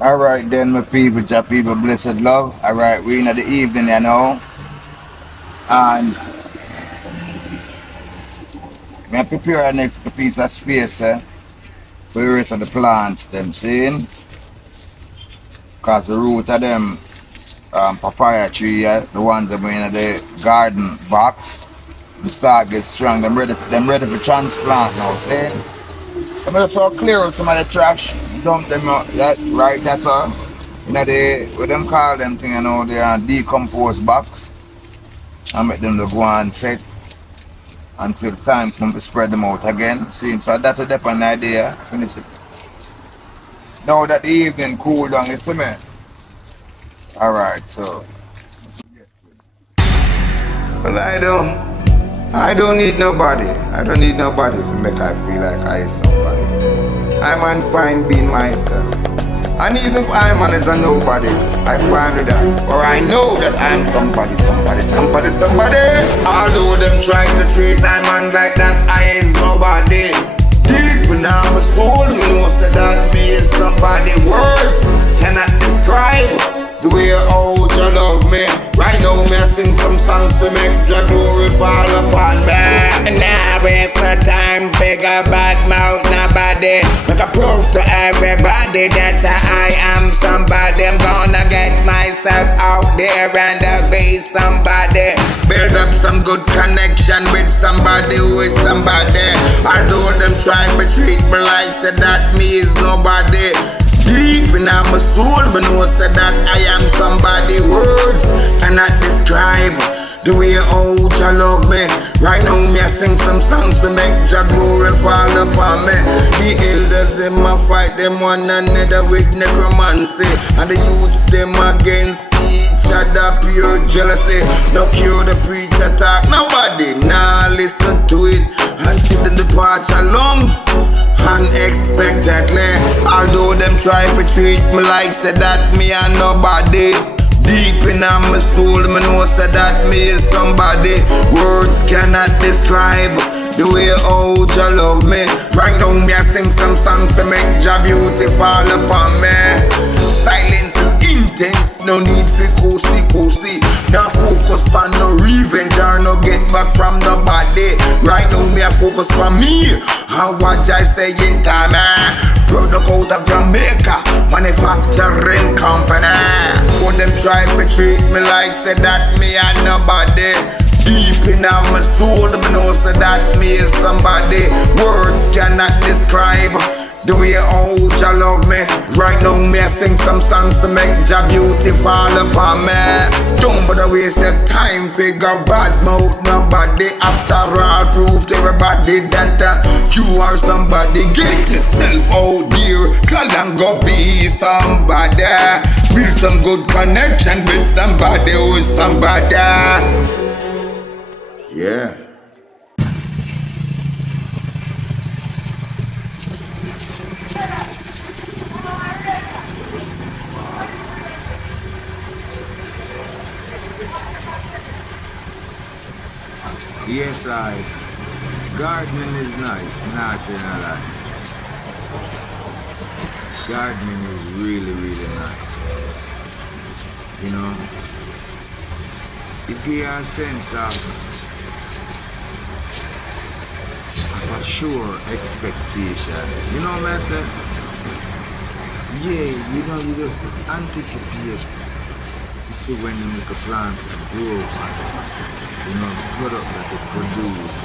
Alright then, my people, your people, blessed love. Alright, we in the evening, you know. And we prepare our next piece of space for the rest of the plants, them seeing. Because the root of them papaya tree, the ones that are in the garden box, the start get strong. Them ready for transplant now, seeing. I'm just so clear out some of the trash, dump them out, yeah, right, that's all. You know, what them call them thing, you know, they are decomposed box. I make them to go and set until time come to spread them out again. See, so that's a different idea. Finish it. Now that the evening cool down, you see me? Alright, so. Well, I don't need nobody. I don't need nobody to make I feel like I is somebody. I'm fine being myself. And even if I'm is a nobody, I find that. For I know that I'm somebody. Although them try to treat I'm man like that, I ain't nobody. Deep in my soul, me know say that me is somebody. Words cannot describe the way how you love me. Right now me sing some songs to make your glory fall upon me. Now waste no time, figure bad mouth nobody. Make a proof to everybody that I am somebody. I'm gonna get myself out there and be somebody. Build up some good connection with somebody who is somebody. Although them try to treat me like say that me is nobody. Deep in my soul, me know say that I am somebody. Words cannot describe the way how you love me. Right now me I sing some songs to make your glory fall upon me. The elders in my fight them one another with necromancy, and the youth them against each other pure jealousy. No cure the preacher talk, nobody nah listen to it until them depart your lungs unexpectedly. Although them try to treat me like say that me and nobody. Deep in my soul, me know say that me is somebody. Words cannot describe the way how you love me. Right now me I sing some songs to make your beauty fall upon me. Silence is intense, no need for cozy. Now focus on no revenge or no get back from nobody. Right now me I focus on me. How what I say in time, product out of Jamaica, manufacturing company. When them try to treat me like say that me and nobody. Deep in my soul, me know say that me is somebody. Words cannot describe the way how you love me. Right now me I sing some songs to make your beauty fall upon me. Don't bother waste your time, figure bad mouth nobody. After all, prove to everybody that you are somebody. Get yourself out there, call and go be somebody. Build some good connection with somebody who is somebody. Yeah. Yes, gardening is nice, not in a lie. Gardening is really nice. You know, it gives you a sense of a sure expectation. You know what I said? Yeah, you know, you just anticipate. You see when you make a plants and grow, you know, the product that it produces.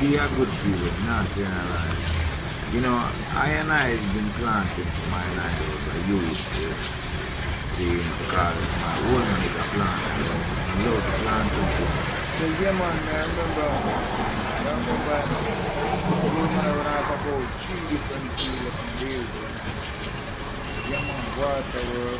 Be a good feeling, not in a lie. You know, I has been planting for my life as I used to. See, because my own one is a plant. I love the planting too. So yeah man, I remember when I have about 3 different fields and days. Yeah man, water work,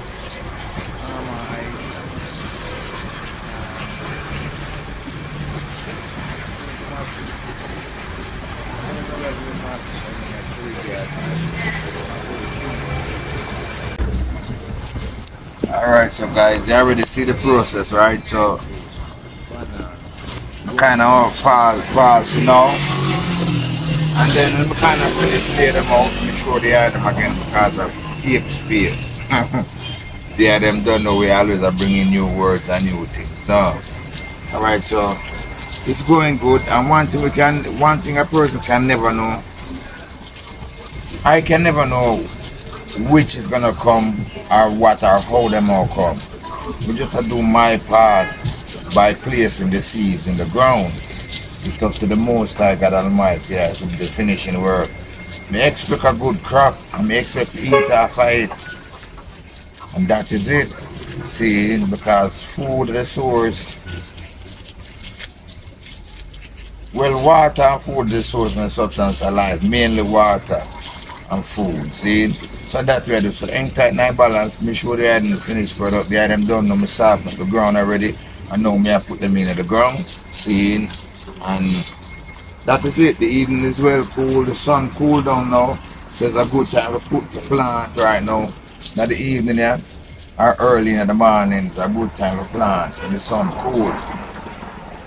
Alright, so guys, you already see the process, right? So kind of pause, you know. And then we kind of finish lay them out, make sure they are them again because of take space. They are them don't know we always are bringing new words and new things. No. Alright, so it's going good, and one thing a person can never know. I can never know which is gonna come or what or how them all come. We just have to do my part by placing the seeds in the ground. It's up to the Most High God Almighty to do the finishing work. I expect a good crop, and I expect to eat off of it. And that is it. See, because food is the source. Well, water and food is the source and the substance of life. Mainly water and food. See? So that way I do. So hang tight and balance. Make sure they are in the finished product. They are them done. Now I soften up the ground already. And now I put them in the ground. See? And that is it. The evening is well cool. The sun cool down now. So it's a good time to put the plant right now. Now the evening, yeah, or early in the morning, it's a good time to plant when the sun cool.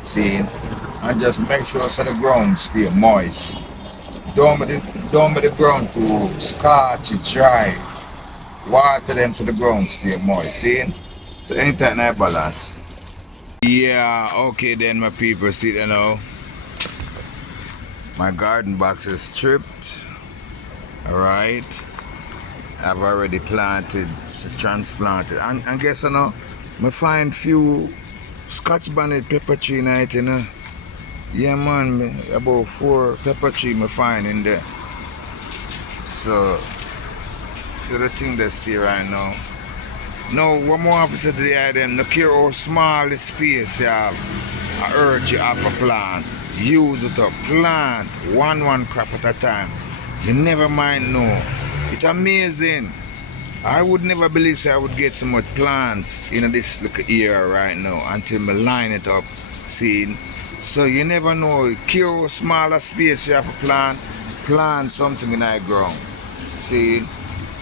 See? And just make sure so the ground stay moist. Don't make the ground too scorchy, dry. Water them so the ground stay moist. See? So anytime I balance. Yeah, okay then my people, see you now. My garden box is stripped. Alright. I've already planted, transplanted. And guess you know, I find few Scotch bonnet pepper tree in it, you know. Yeah man, about 4 pepper tree I find in there. So the thing that's there right now. Now, what more officer to the item, no care how small the space you have, I urge you have a plant. Use it up, plant one crop at a time. You never mind no. It's amazing. I would never believe I would get so much plants in this little area right now until I line it up. See? So you never know, care smaller space you have to plant something in the ground. See?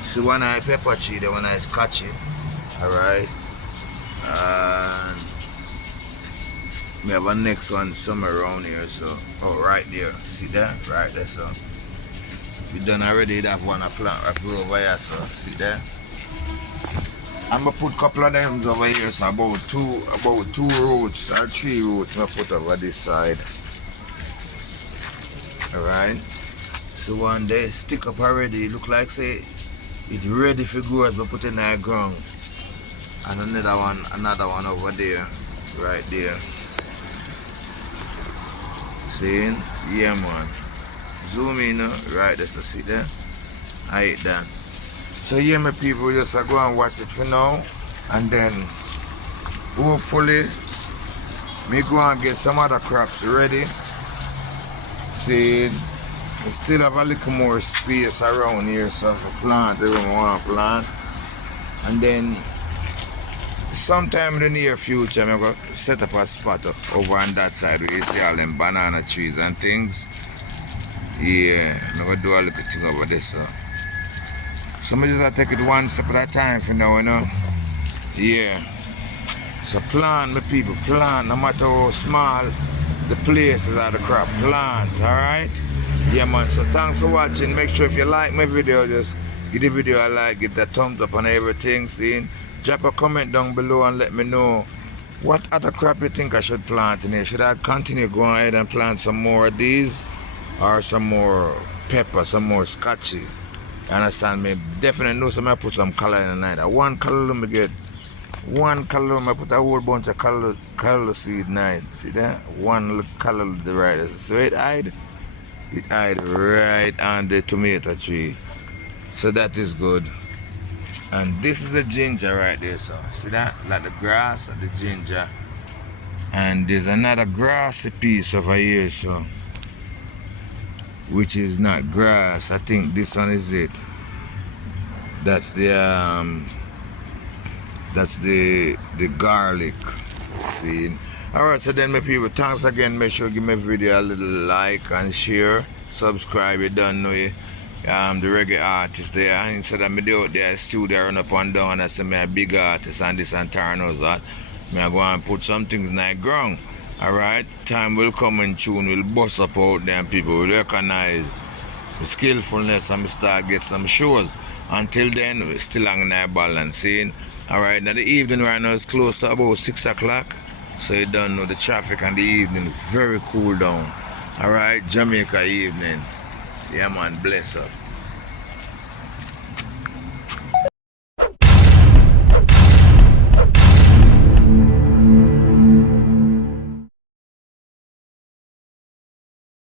So when I pepper tree, then when I scotch it, alright, and we have a next one somewhere around here, so, oh right there, see that? Right there, so. We done already that one I plant up over here, so see there? I'm gonna put a couple of them over here, so about two roots or 3 roots I put over this side. Alright. So one day stick up already, look like say it's ready for growth, but put in the ground. And another one over there, right there. See? Yeah man. Zoom in, right there, so see there? I hit that. So yeah my people, just go and watch it for now, and then hopefully me go and get some other crops ready. See, we still have a little more space around here, so if I plant everyone want to plant. And then sometime in the near future I'm going to set up a spot up over on that side where you see all them banana trees and things. Yeah, I'm going to do a little thing over this. So I just take it one step at a time for now, you know. Yeah. So plant, my people, plant, no matter how small the places are the crop, plant, alright? Yeah man, so thanks for watching. Make sure if you like my video, just give the video a like, give that thumbs up and everything, see? Drop a comment down below and let me know what other crop you think I should plant in here. Should I continue going ahead and plant some more of these? Or some more pepper, some more scotchy? You understand me? Definitely know some I put some color in the night. One color let me get. One color I put a whole bunch of color seed night. See that? One color the right. So it hide right on the tomato tree. So that is good. And this is the ginger right there, so see that? Like the grass and the ginger. And there's another grassy piece over here, so which is not grass. I think this one is it. That's the garlic. See? Alright, so then my people, thanks again. Make sure you give my video a little like and share. Subscribe, you don't know it. The reggae artist there. Instead of me out there studio run up and down and I say me a big artist and this and turn knows that. Me I go and put some things in the ground. Alright, time will come and tune will bust up out there and people will recognize the skillfulness and we start get some shows. Until then, we're still hanging our balancing. Alright, now the evening right now is close to about 6 o'clock. So you don't know the traffic and the evening very cool down. Alright, Jamaica evening. Yeah man, bless up.